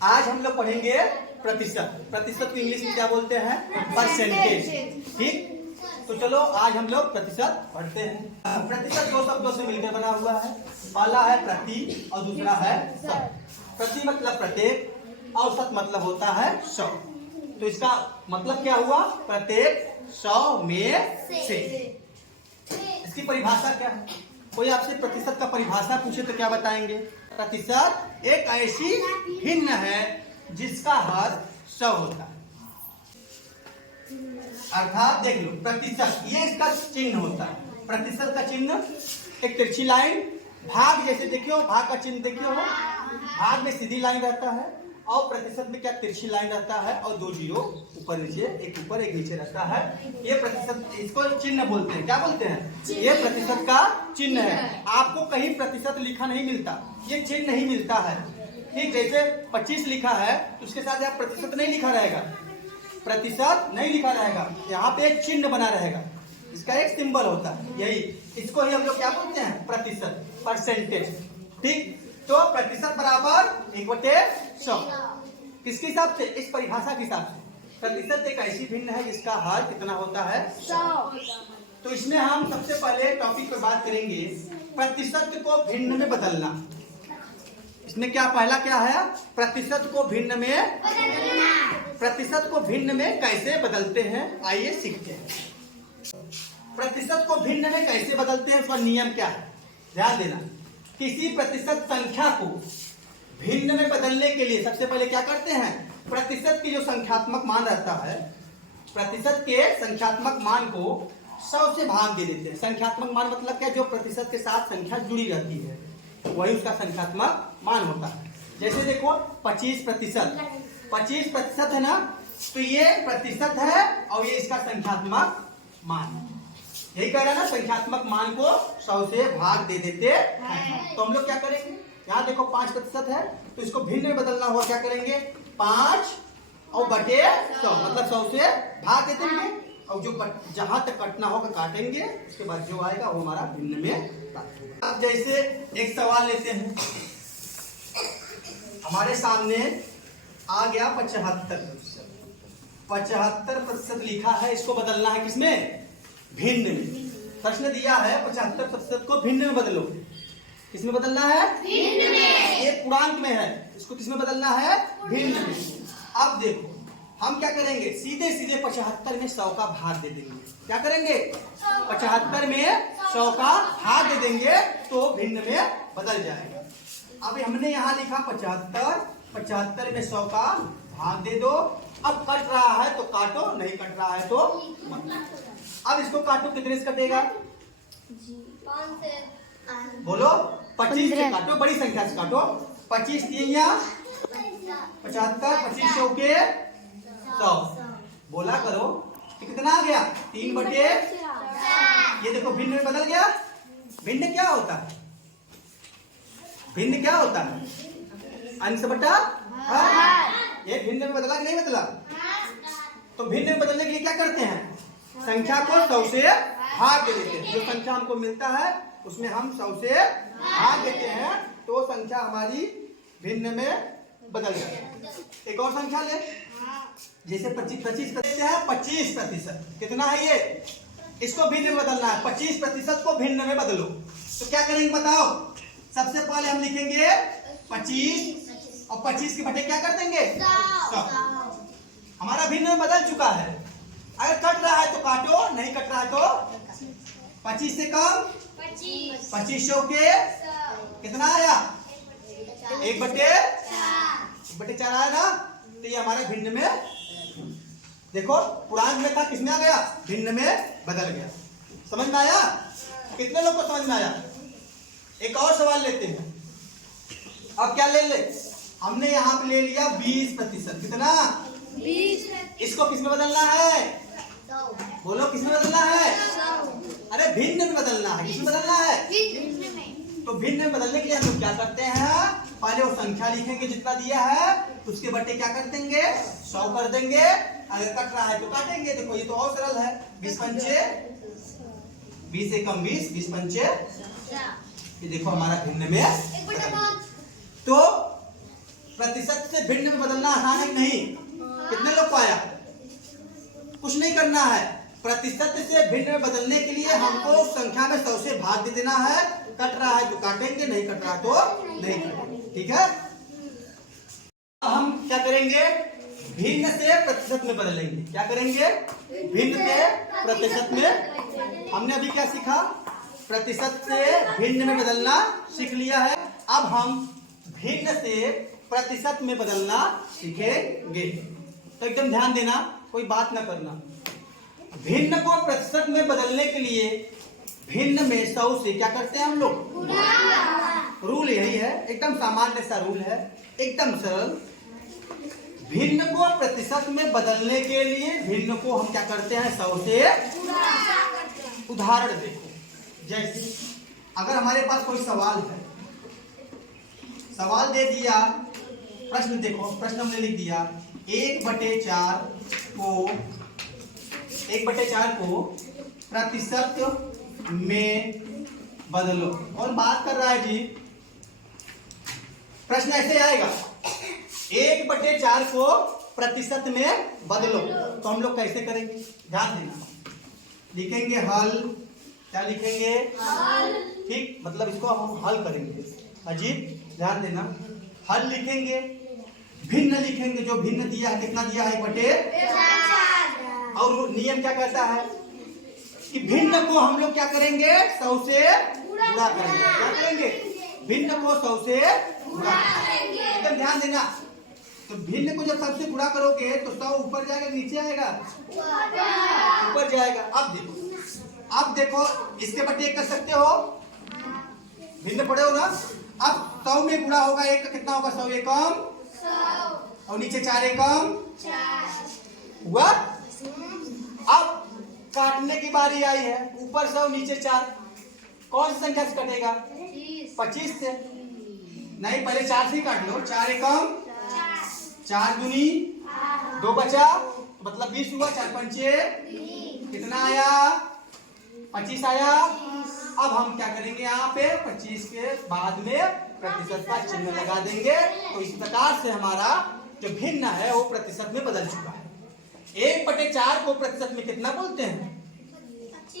आज हम लोग पढ़ेंगे प्रतिशत। प्रतिशत को इंग्लिश में क्या बोलते हैं? परसेंटेज। ठीक, तो चलो आज हम लोग प्रतिशत पढ़ते हैं। प्रतिशत दो शब्दों से मिलकर बना हुआ है। पहला है प्रति और दूसरा है शत। प्रति मतलब प्रत्येक, औसत मतलब होता है 100। तो इसका मतलब क्या हुआ? प्रत्येक 100 में से। इसकी परिभाषा क्या है? कोई आपसे प्रतिशत का परिभाषा पूछे तो क्या बताएंगे? प्रतिशत एक ऐसी भिन्न है जिसका हर 100 होता है। अर्थात देख लो, प्रतिशत ये इसका चिन्ह होता है। प्रतिशत का चिन्ह एक तिरछी लाइन, भाग जैसे देखियो, भाग का चिन्ह देखियो, भाग में सीधी लाइन रहता है और प्रतिशत में क्या तिरछी लाइन रहता है और दो जीरो ऊपर नीचे, एक ऊपर एक नीचे रहता है। ये प्रतिशत, इसको चिन्ह बोलते हैं। क्या बोलते हैं? ये प्रतिशत का चिन्ह है। आपको कहीं प्रतिशत लिखा नहीं मिलता, ये चिन्ह नहीं मिलता है। ठीक, जैसे 25 लिखा है तो उसके साथ यहाँ प्रतिशत नहीं लिखा रहेगा, प्रतिशत नहीं लिखा रहेगा, यहाँ पे एक चिन्ह बना रहेगा, इसका एक सिंबल होता है। यही, इसको ही हम लोग क्या बोलते हैं? प्रतिशत, परसेंटेज। ठीक, तो प्रतिशत बराबर 1/100। किसके हिसाब से? इस परिभाषा के हिसाब से। प्रतिशत एक ऐसी भिन्न है जिसका हर कितना होता है? 100। तो इसमें हम सबसे पहले टॉपिक पर बात करेंगे प्रतिशत को भिन्न में बदलना। इसमें क्या पहला क्या है? प्रतिशत को भिन्न में बदलना। प्रतिशत को भिन्न में कैसे बदलते हैं, आइए सीखते हैं। प्रतिशत को भिन्न में कैसे बदलते हैं, उसका नियम क्या है? ध्यान देना। किसी प्रतिशत संख्या को भिन्न में बदलने के लिए सबसे पहले क्या करते हैं? प्रतिशत की जो संख्यात्मक मान रहता है, प्रतिशत के संख्यात्मक मान को 100 से भाग दे देते हैं। संख्यात्मक मान मतलब क्या? जो प्रतिशत के साथ संख्या जुड़ी रहती है वही उसका संख्यात्मक मान होता है। जैसे देखो 25%, 25% है ना, तो ये प्रतिशत है और ये इसका संख्यात्मक मान। यही कह रहा है ना, संख्यात्मक मान को 100 से भाग दे देते हैं। तो हम लोग क्या करेंगे? यहाँ देखो 5% है तो इसको भिन्न में बदलना हुआ, क्या करेंगे? 5 और बटे 100 मतलब 100 से भाग दे देंगे और जो जहां तक कटना होगा काटेंगे, उसके बाद जो आएगा वो हमारा भिन्न में काटेगा। अब जैसे एक सवाल लेते हैं, हमारे सामने आ गया 75%। 75% लिखा है, इसको बदलना है किसमें? भिन्न में। प्रश्न दिया है 75% को भिन्न में बदलो। किसमें बदलना है? भिन्न में। ये पूर्णांक में है, इसको किसमें बदलना है? भिन्न में। अब देखो हम क्या करेंगे? सीधे सीधे 75 में 100 का भाग दे देंगे। क्या करेंगे? 75 में 100 का भाग दे देंगे तो भिन्न में बदल जाएगा। अब हमने यहाँ लिखा 75, 75 में 100 का भाग दे दो। अब कट रहा है तो काटो, नहीं कट रहा है तो मत। अब इसको काटो, कितने से कटेगा? 5 से। बोलो, 25 से काटो, बड़ी संख्या से काटो। 25 3 या 75, 25 चौके 100। बोला करो कितना आ गया? 3/4। ये देखो भिन्न में बदल गया। भिन्न क्या होता है? भिन्न क्या होता है? अंश बटा हर। ये भिन्न में बदला कि नहीं बदला? तो भिन्न में बदलने के लिए क्या करते हैं? संख्या को 100 से भाग दे देते हैं। जो संख्या हमको मिलता है उसमें हम 100 से भाग देते हैं तो संख्या हमारी भिन्न में बदल जाती है। एक और संख्या ले, जैसे 25% है, 25%। कितना है ये? इसको भिन्न में बदलना है। 25% को भिन्न में बदलो तो क्या करेंगे बताओ? सबसे पहले हम लिखेंगे 25 और 25 के बटे क्या कर देंगे? 100। हमारा भिन्न में बदल चुका है। अगर कट रहा है तो काटो, नहीं कट रहा है तो 25 से कम 25 चौके कितना आया? 1/4 आया ना, तो ये हमारे भिन्न में, देखो पूर्णांक में था, किसमें आ गया? भिन्न में बदल गया। समझ में आया? कितने लोग को समझ में आया? एक और सवाल लेते हैं। अब क्या ले ले? हमने यहाँ पे ले लिया 20%। कितना? 20। इसको किसमें बदलना है? बोलो किसमें बदलना है? अरे भिन्न में बदलना है। किसमें बदलना है? तो भिन्न में बदलने के लिए हम लोग क्या करते हैं? पहले वो संख्या लिखेंगे जितना दिया है, उसके बटे क्या कर देंगे? 100 कर देंगे। अगर कट रहा है तो काटेंगे। देखो ये तो और सरल है। 20 पंचे 20 से कम 20, 20 पंचे। ये देखो हमारा भिन्न में। तो प्रतिशत से भिन्न में बदलना आसान है कि नहीं? कितने लोग को आया? कुछ नहीं करना है। प्रतिशत से भिन्न में बदलने के लिए हमको संख्या में 100 से भाग दे देना है। कट रहा है तो काटेंगे, नहीं कट रहा तो नहीं काटेंगे। ठीक है, हम क्या करेंगे? भिन्न से प्रतिशत में बदलेंगे। क्या करेंगे? भिन्न से प्रतिशत में। हमने अभी क्या सीखा? प्रतिशत से भिन्न में बदलना सीख लिया है। अब हम भिन्न से प्रतिशत में बदलना सीखेंगे। तो एकदम ध्यान देना, कोई बात ना करना। भिन्न को प्रतिशत में बदलने के लिए भिन्न में 100 से क्या करते हैं हम लोग? रूल यही है, एकदम सामान्य सा रूल है, एकदम सरल। भिन्न को प्रतिशत में बदलने के लिए भिन्न को हम क्या करते हैं? 100 से। उदाहरण देखो, जैसे अगर हमारे पास कोई सवाल है, सवाल दे दिया, प्रश्न देखो, प्रश्न हमने लिख दिया 1/4 को प्रतिशत में बदलो। और बात कर रहा है जी, प्रश्न ऐसे आएगा 1/4 को प्रतिशत में बदलो। तो हम लोग कैसे करेंगे? ध्यान देना, लिखेंगे हल। क्या लिखेंगे? हल। ठीक, मतलब इसको हम हल करेंगे। अजीब, ध्यान देना, हल लिखेंगे, भिन्न लिखेंगे। जो भिन्न दिया है, कितना दिया है? 1/4। और नियम क्या कहता है कि भिन्न को हम लोग क्या करेंगे? 100 से गुणा करेंगे। क्या करेंगे? भिन्न को 100 से गुणा करेंगे। एकदम ध्यान देना। तो भिन्न को जब 100 से गुणा करोगे तो 100 ऊपर जाएगा, नीचे आएगा? ऊपर जाएगा। अब देखो, इसके बटे 1 कर सकते हो, भिन्न पड़े हो ना। अब 100 में गुणा होगा 1 का, कितना होगा? 100 एकम 100, और नीचे 4 एकम 4 हुआ। अब काटने की बारी आई है, ऊपर 100 नीचे 4, कौन सी संख्या से कटेगा? 25 से। नहीं, पहले 4 से ही काट लो। 4 एकम 4 दूनी 2 बचा, मतलब 20 हुआ। 4 पंचे कितना आया? 25 आया। अब हम क्या करेंगे? यहाँ पे 25 के बाद में प्रतिशत का चिन्ह लगा देंगे। तो इस प्रकार से हमारा जो भिन्न है वो प्रतिशत में बदल चुका है। 1/4 को प्रतिशत में कितना बोलते हैं?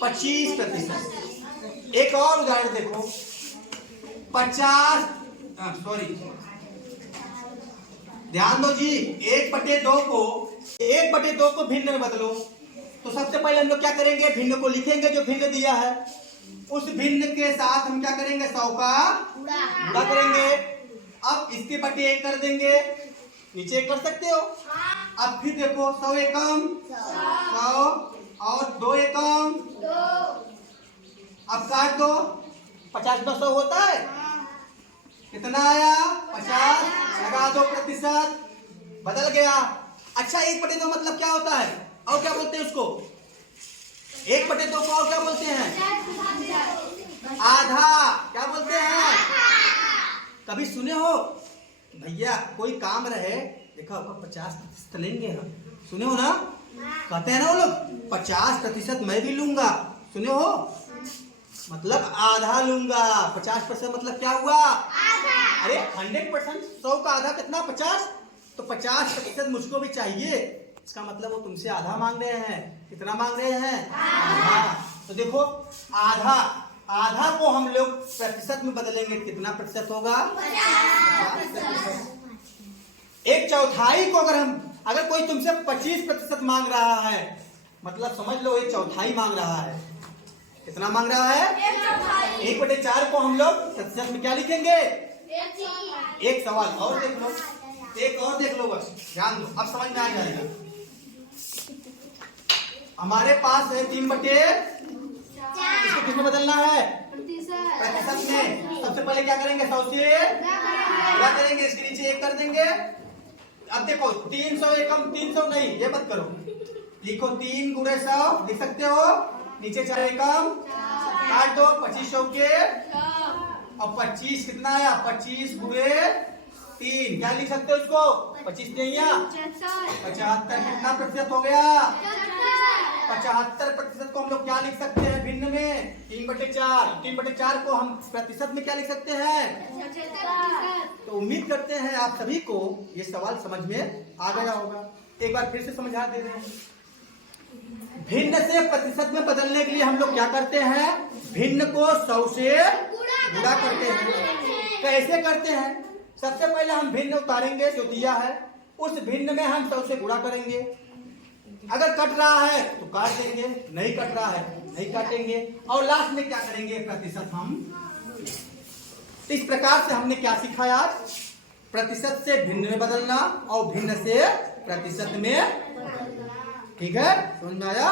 25%। एक और उदाहरण देखो, 50, सॉरी, ध्यान दो जी। 1/2 को भिन्न में बदलो। तो सबसे पहले हम लोग क्या करेंगे? भिन्न को लिखेंगे, जो भिन्न दिया है उस भिन्न के साथ हम क्या करेंगे? 100 का गुणा करेंगे। अब इसके बटे 1 कर देंगे, नीचे 1 कर सकते हो। अब फिर देखो 100 एकम 100 और 2 एकम 2। अब काट दो, 50 में 100 होता है, कितना आया? 50। लगा दो प्रतिशत, बदल गया। अच्छा, 1/2 मतलब क्या होता है? और क्या बोलते हैं उसको? 1/2 को और क्या बोलते हैं? आधा। क्या बोलते हैं? कभी सुने हो भैया कोई काम रहे, देखो आपको 50% लेंगे हम, सुने हो ना? कहते हैं ना वो लोग 50% मैं भी लूंगा, सुने हो? मतलब आधा लूंगा। 50% मतलब क्या हुआ? आधा। अरे 100%, 100 का आधा कितना? 50। तो 50% मुझको भी चाहिए, इसका मतलब वो तुमसे आधा मांग रहे हैं। कितना मांग रहे हैं? आधा। तो देखो, आधा को हम लोग प्रतिशत में बदलेंगे, कितना प्रतिशत होगा? 50%। 1/4 को अगर कोई तुमसे 25% मांग रहा है, मतलब समझ लो 1/4 मांग रहा है। कितना मांग रहा है? 1/4 को हम लोग प्रतिशत में क्या लिखेंगे? एक सवाल और देख लो, एक और देख लो, बस ध्यान दो, अब समझ में आ जाएगा। हमारे पास है 3/4, इसको किसमें बदलना है? प्रतिशत में। सबसे पहले क्या करेंगे? 100 से क्या करेंगे? इसके नीचे 1 कर देंगे। अब देखो 300 एकम 300 नहीं, ये मत करो, लिखो 3 गुणे 100 लिख सकते हो, नीचे 4 एकम काट दो, 25 के। अब 25 कितना आया? 25 गुणे 3 क्या लिख सकते हो उसको? 25 नहीं या 75 कितना प्रतिशत हो गया? 75% को हम लोग क्या लिख सकते हैं भिन्न में? 3/4। 3/4 को हम प्रतिशत में क्या लिख सकते हैं? तो उम्मीद करते हैं आप सभी को ये सवाल समझ में आ गया होगा। एक बार फिर से समझा दे रहे हैं। भिन्न से प्रतिशत में बदलने के लिए हम लोग क्या करते हैं? भिन्न को 100 से गुणा करते हैं। कैसे करते हैं? सबसे पहले हम भिन्न उतारेंगे जो दिया है, उस भिन्न में हम 100 से गुणा करेंगे। अगर कट रहा है तो काट देंगे, नहीं कट रहा है नहीं काटेंगे, और लास्ट में क्या करेंगे? प्रतिशत हम। तो इस प्रकार से हमने क्या सीखा आज? प्रतिशत से भिन्न में बदलना और भिन्न से प्रतिशत में। ठीक है, समझ में आया?